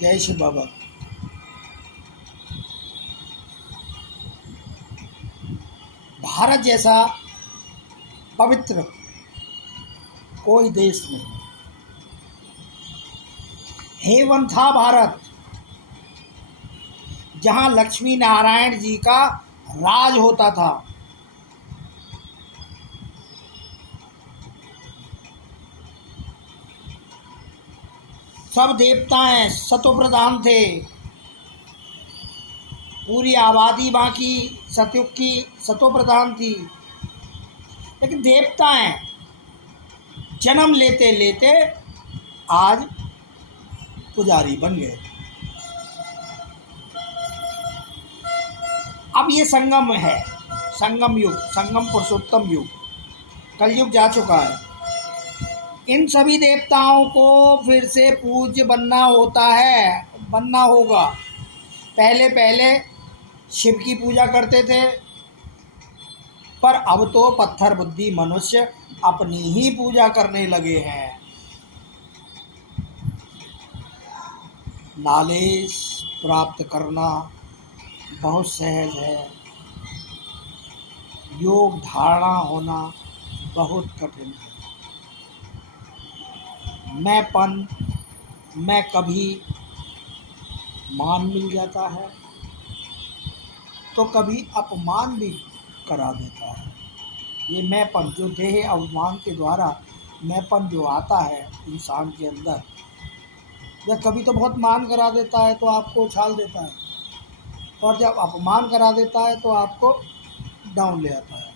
जय श्री बाबा। भारत जैसा पवित्र कोई देश नहीं। हेवन था भारत, जहां लक्ष्मी नारायण जी का राज होता था। सब देवताएं सतोप्रधान थे। पूरी आबादी वहाँ की सतयुग की सतोप्रधान थी। लेकिन देवताएं जन्म लेते लेते आज पुजारी बन गए। अब ये संगम है, संगम युग, संगम पुरुषोत्तम युग, कलयुग जा चुका है। इन सभी देवताओं को फिर से पूज्य बनना होता है, बनना होगा। पहले पहले शिव की पूजा करते थे, पर अब तो पत्थर बुद्धि मनुष्य अपनी ही पूजा करने लगे हैं। नॉलेज प्राप्त करना बहुत सहज है, योग धारणा होना बहुत कठिन है। मैंपन मैं कभी मान मिल जाता है तो कभी अपमान भी करा देता है। ये मैंपन जो देह अभिमान के द्वारा मैंपन जो आता है इंसान के अंदर, वह कभी तो बहुत मान करा देता है तो आपको उछाल देता है, और जब अपमान करा देता है तो आपको डाउन ले आता है।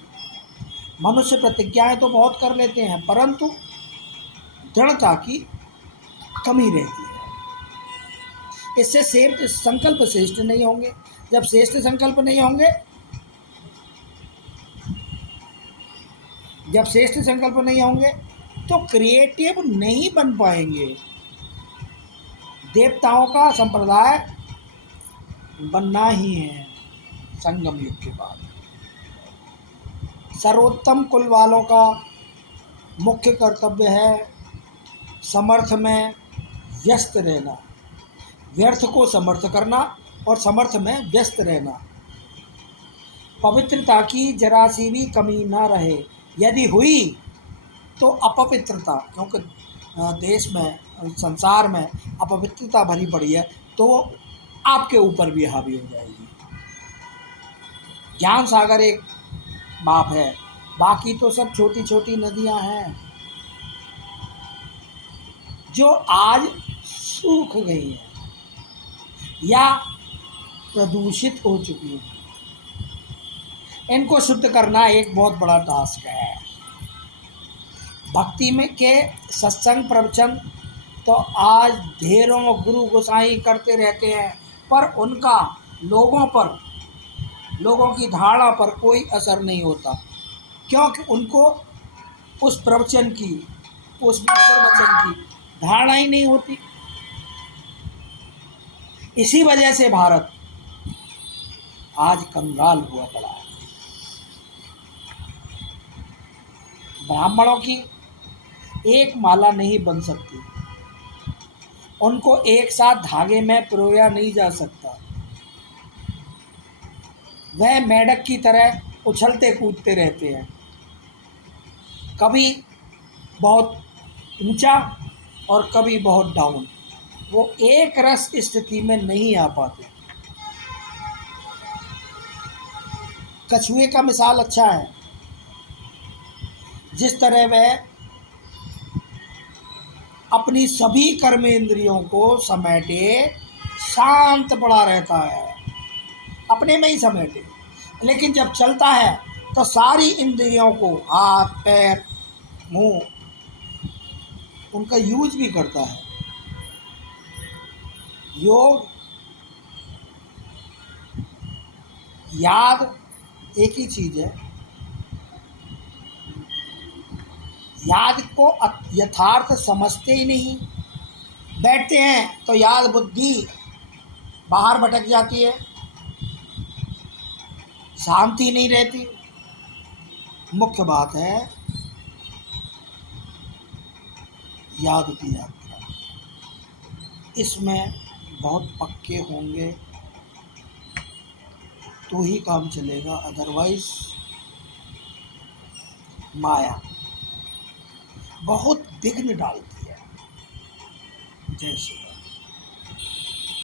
मनुष्य प्रतिज्ञाएं तो बहुत कर लेते हैं, परंतु दृढ़ता की कमी रहती है। इससे श्रेष्ठ संकल्प श्रेष्ठ नहीं होंगे। जब श्रेष्ठ संकल्प नहीं होंगे, जब श्रेष्ठ संकल्प नहीं होंगे तो क्रिएटिव नहीं बन पाएंगे। देवताओं का संप्रदाय बनना ही है संगम युग के बाद। सर्वोत्तम कुल वालों का मुख्य कर्तव्य है समर्थ में व्यस्त रहना, व्यर्थ को समर्थ करना और समर्थ में व्यस्त रहना। पवित्रता की जरा सी भी कमी ना रहे। यदि हुई तो अपवित्रता, क्योंकि देश में संसार में अपवित्रता भरी पड़ी है, तो वो आपके ऊपर भी हावी हो जाएगी। ज्ञान सागर एक बाप है, बाकी तो सब छोटी छोटी नदियां हैं जो आज सूख गई हैं या प्रदूषित हो चुकी हैं। इनको शुद्ध करना एक बहुत बड़ा टास्क है। भक्ति में के सत्संग प्रवचन तो आज ढेरों गुरु गोसाई करते रहते हैं, पर उनका लोगों पर, लोगों की धारणा पर कोई असर नहीं होता, क्योंकि उनको उस प्रवचन की, उस मधुर वचन की धारणा ही नहीं होती। इसी वजह से भारत आज कंगाल हुआ पड़ा है। ब्राह्मणों की एक माला नहीं बन सकती, उनको एक साथ धागे में पिरोया नहीं जा सकता। वह मेंढक की तरह उछलते कूदते रहते हैं, कभी बहुत ऊंचा और कभी बहुत डाउन। वो एक रस स्थिति में नहीं आ पाते। कछुए का मिसाल अच्छा है। जिस तरह वह अपनी सभी कर्मेंद्रियों को समेटे शांत पड़ा रहता है, अपने में ही समेटे, लेकिन जब चलता है तो सारी इंद्रियों को, हाथ पैर मुंह, उनका यूज भी करता है। योग याद एक ही चीज है। याद को यथार्थ समझते ही नहीं। बैठते हैं तो याद बुद्धि बाहर भटक जाती है, शांति नहीं रहती। मुख्य बात है याद की यात्रा। इसमें बहुत पक्के होंगे तो ही काम चलेगा, अदरवाइज माया बहुत विघ्न डालती है। जय श्री राम।